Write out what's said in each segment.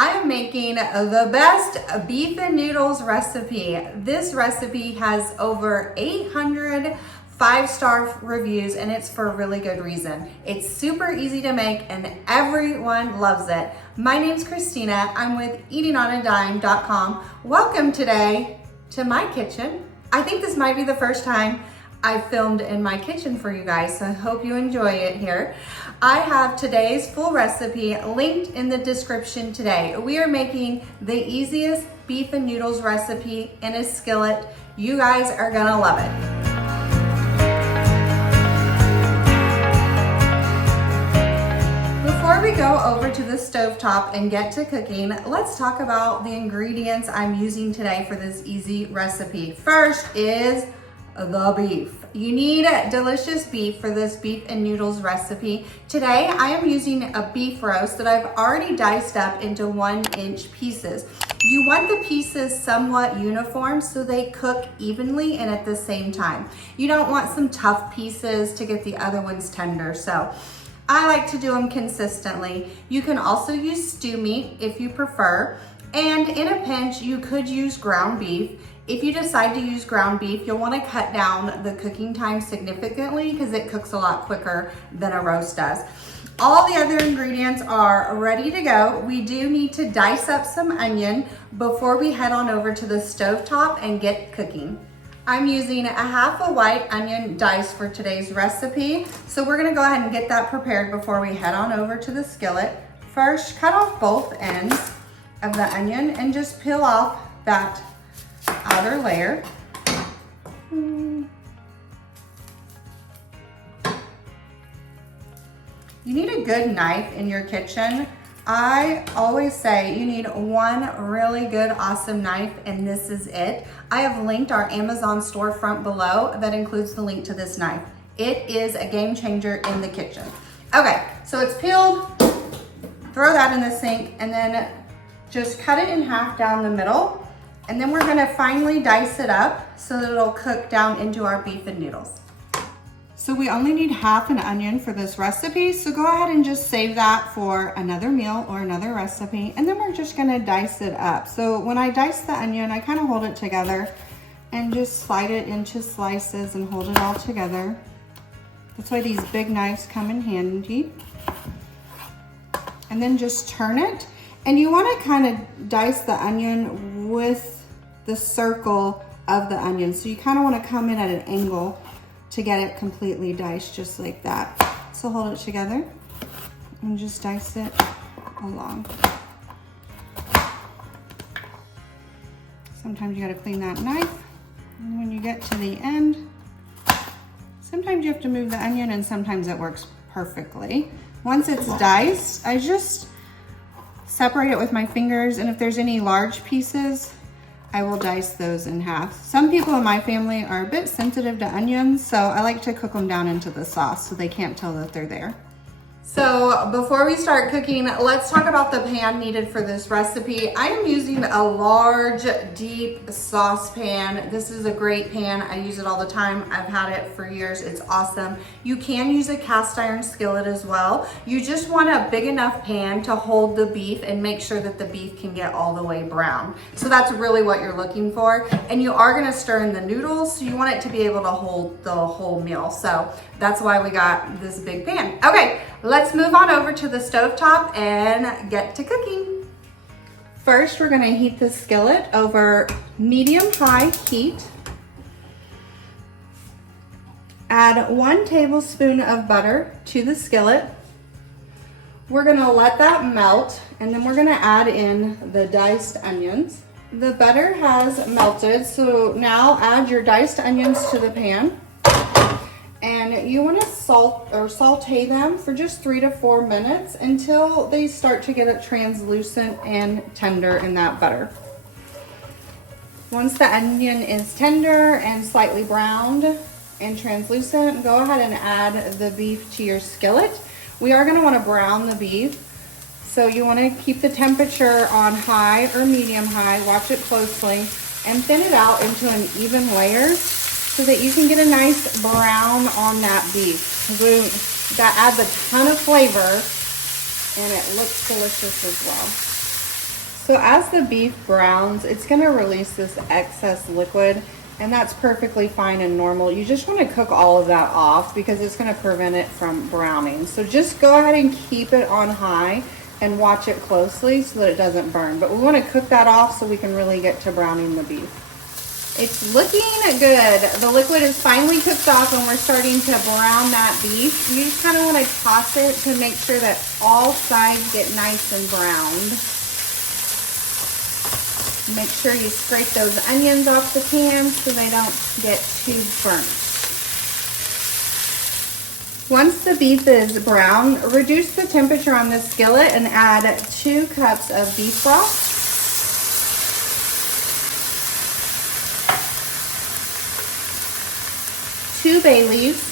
I am making the best beef and noodles recipe. This recipe has over 800 5-star reviews, and it's for a really good reason. It's super easy to make and everyone loves it. My name's Christina. I'm with eatingonadime.com. Welcome today to my kitchen. I think this might be the first time I filmed in my kitchen for you guys, so I hope you enjoy it here. I have today's full recipe linked in the description today. We are making the easiest beef and noodles recipe in a skillet. You guys are gonna love it. Before we go over to the stovetop and get to cooking, let's talk about the ingredients I'm using today for this easy recipe. First is the beef. You need delicious beef for this beef and noodles recipe. Today, I am using a beef roast that I've already diced up into 1-inch pieces. You want the pieces somewhat uniform so they cook evenly and at the same time. You don't want some tough pieces to get the other ones tender, so I like to do them consistently. You can also use stew meat if you prefer, and in a pinch, you could use ground beef. If you decide to use ground beef, you'll want to cut down the cooking time significantly because it cooks a lot quicker than a roast does. All the other ingredients are ready to go. We do need to dice up some onion before we head on over to the stovetop and get cooking. I'm using a half a white onion diced for today's recipe. So we're gonna go ahead and get that prepared before we head on over to the skillet. First, cut off both ends of the onion and just peel off that outer layer. You need a good knife in your kitchen. I always say you need one really good, awesome knife, and this is it. I have linked our Amazon storefront below that includes the link to this knife. It is a game changer in the kitchen. Okay, so it's peeled. Throw that in the sink and then just cut it in half down the middle. And then we're gonna finely dice it up so that it'll cook down into our beef and noodles. So we only need half an onion for this recipe, so go ahead and just save that for another meal or another recipe, and then we're just gonna dice it up. So when I dice the onion, I kind of hold it together and just slide it into slices and hold it all together. That's why these big knives come in handy. And then just turn it, and you wanna kind of dice the onion with the circle of the onion. So you kind of wanna come in at an angle to get it completely diced, just like that. So hold it together and just dice it along. Sometimes you gotta clean that knife. And when you get to the end, sometimes you have to move the onion and sometimes it works perfectly. Once it's diced, I just separate it with my fingers, and if there's any large pieces, I will dice those in half. Some people in my family are a bit sensitive to onions, so I like to cook them down into the sauce so they can't tell that they're there. So before we start cooking, let's talk about the pan needed for this recipe. I am using a large, deep saucepan. This is a great pan. I use it all the time. I've had it for years. It's awesome. You can use a cast iron skillet as well. You just want a big enough pan to hold the beef and make sure that the beef can get all the way brown. So that's really what you're looking for. And you are gonna stir in the noodles, so you want it to be able to hold the whole meal. So that's why we got this big pan. Okay, let's move on over to the stovetop and get to cooking. First, we're gonna heat the skillet over medium-high heat. Add 1 tablespoon of butter to the skillet. We're gonna let that melt, and then we're gonna add in the diced onions. The butter has melted, so now add your diced onions to the pan. And you want to saute them for just 3 to 4 minutes until they start to get it translucent and tender in that butter. Once the onion is tender and slightly browned and translucent, go ahead and add the beef to your skillet. We are going to want to brown the beef, so you want to keep the temperature on high or medium high. Watch it closely and thin it out into an even layer, so that you can get a nice brown on that beef. That adds a ton of flavor and it looks delicious as well. So as the beef browns, it's gonna release this excess liquid, and that's perfectly fine and normal. You just wanna cook all of that off because it's gonna prevent it from browning. So just go ahead and keep it on high and watch it closely so that it doesn't burn. But we wanna cook that off so we can really get to browning the beef. It's looking good. The liquid is finally cooked off and we're starting to brown that beef. You just kind of want to toss it to make sure that all sides get nice and browned. Make sure you scrape those onions off the pan so they don't get too burnt. Once the beef is brown, reduce the temperature on the skillet and add 2 cups of beef broth. 2 bay leaves,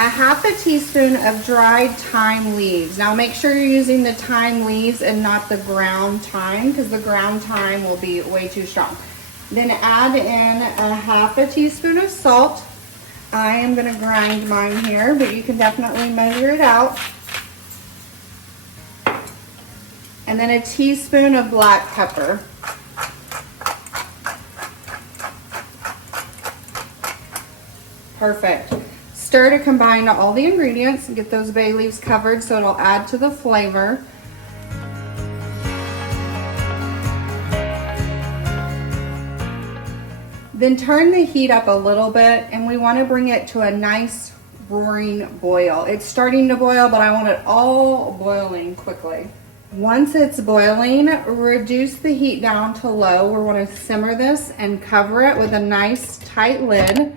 a half a teaspoon of dried thyme leaves. Now make sure you're using the thyme leaves and not the ground thyme because the ground thyme will be way too strong. Then add in a half a teaspoon of salt. I am going to grind mine here, but you can definitely measure it out. And then a teaspoon of black pepper. Perfect. Stir to combine all the ingredients and get those bay leaves covered so it'll add to the flavor. Then turn the heat up a little bit and we want to bring it to a nice roaring boil. It's starting to boil, but I want it all boiling quickly. Once it's boiling, reduce the heat down to low. We want to simmer this and cover it with a nice tight lid.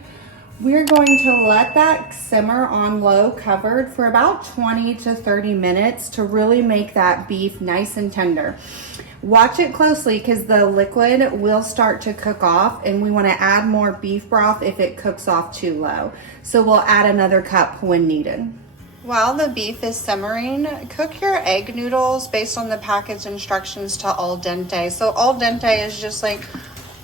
We're going to let that simmer on low covered for about 20 to 30 minutes to really make that beef nice and tender. Watch it closely because the liquid will start to cook off and we want to add more beef broth if it cooks off too low. So we'll add another cup when needed. While the beef is simmering, cook your egg noodles based on the package instructions to al dente. So al dente is just like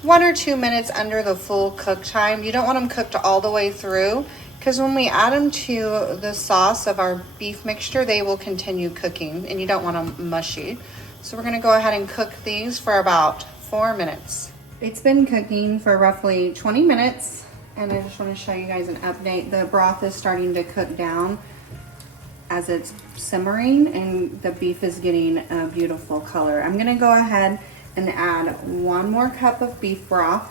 1 or 2 minutes under the full cook time. You don't want them cooked all the way through because when we add them to the sauce of our beef mixture, they will continue cooking and you don't want them mushy. So we're gonna go ahead and cook these for about 4 minutes. It's been cooking for roughly 20 minutes and I just wanna show you guys an update. The broth is starting to cook down as it's simmering and the beef is getting a beautiful color. I'm gonna go ahead and add 1 more cup of beef broth.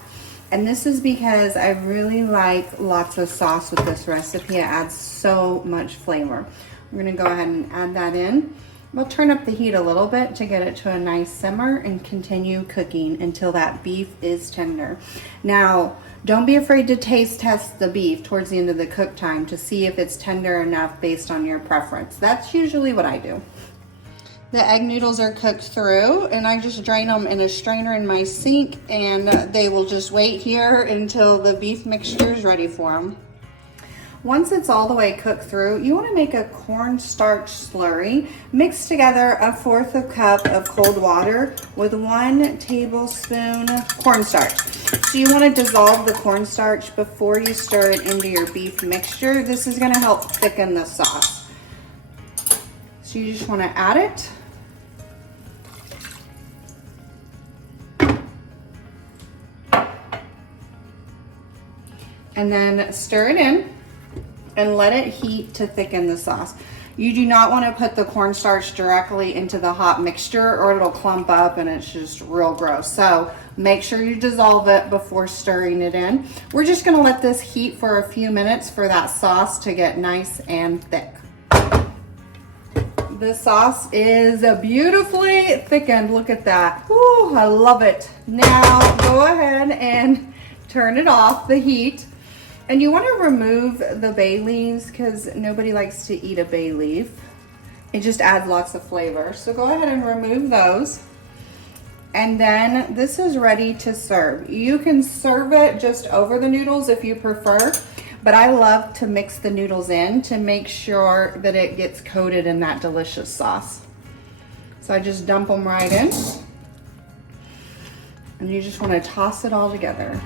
And this is because I really like lots of sauce with this recipe. It adds so much flavor. We're gonna go ahead and add that in. We'll turn up the heat a little bit to get it to a nice simmer and continue cooking until that beef is tender. Now, don't be afraid to taste test the beef towards the end of the cook time to see if it's tender enough based on your preference. That's usually what I do. The egg noodles are cooked through and I just drain them in a strainer in my sink and they will just wait here until the beef mixture is ready for them. Once it's all the way cooked through, you want to make a cornstarch slurry. Mix together 1/4 cup of cold water with 1 tablespoon cornstarch. So you want to dissolve the cornstarch before you stir it into your beef mixture. This is going to help thicken the sauce. So you just want to add it. And then stir it in and let it heat to thicken the sauce. You do not want to put the cornstarch directly into the hot mixture or it'll clump up and it's just real gross. So make sure you dissolve it before stirring it in. We're just going to let this heat for a few minutes for that sauce to get nice and thick. The sauce is beautifully thickened. Look at that. Ooh, I love it. Now go ahead and turn it off, the heat. And you want to remove the bay leaves because nobody likes to eat a bay leaf. It just adds lots of flavor. So go ahead and remove those. And then this is ready to serve. You can serve it just over the noodles if you prefer, but I love to mix the noodles in to make sure that it gets coated in that delicious sauce. So I just dump them right in. And you just want to toss it all together.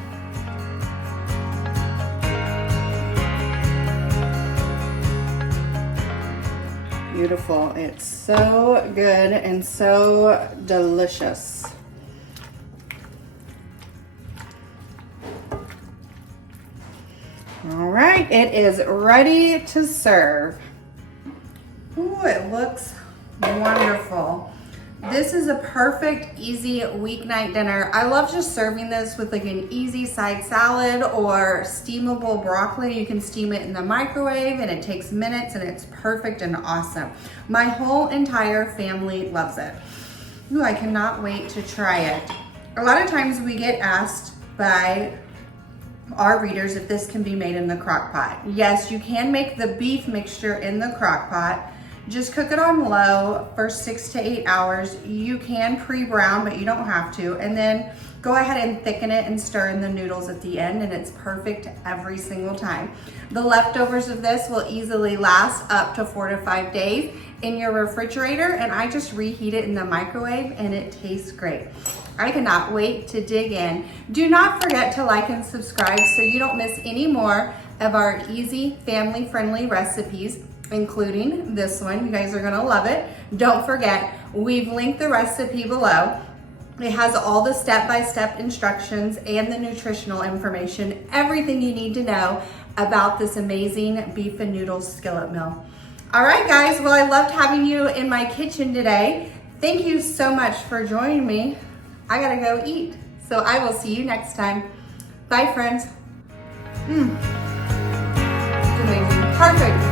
beautiful. It's so good and so delicious. All right, it is ready to serve. Ooh, it looks wonderful. This is a perfect, easy weeknight dinner. I love just serving this with like an easy side salad or steamable broccoli. You can steam it in the microwave and it takes minutes and it's perfect and awesome. My whole entire family loves it. Ooh, I cannot wait to try it. A lot of times we get asked by our readers if this can be made in the crock pot. Yes, you can make the beef mixture in the crock pot. Just cook it on low for 6 to 8 hours. You can pre-brown, but you don't have to. And then go ahead and thicken it and stir in the noodles at the end, and it's perfect every single time. The leftovers of this will easily last up to 4 to 5 days in your refrigerator, and I just reheat it in the microwave and it tastes great. I cannot wait to dig in. Do not forget to like and subscribe so you don't miss any more of our easy, family-friendly recipes, including this one. You guys are gonna love it. Don't forget, we've linked the recipe below. It has all the step-by-step instructions and the nutritional information, everything you need to know about this amazing beef and noodles skillet meal. All right, guys, well, I loved having you in my kitchen today. Thank you so much for joining me. I gotta go eat, so I will see you next time. Bye, friends. It's amazing, perfect.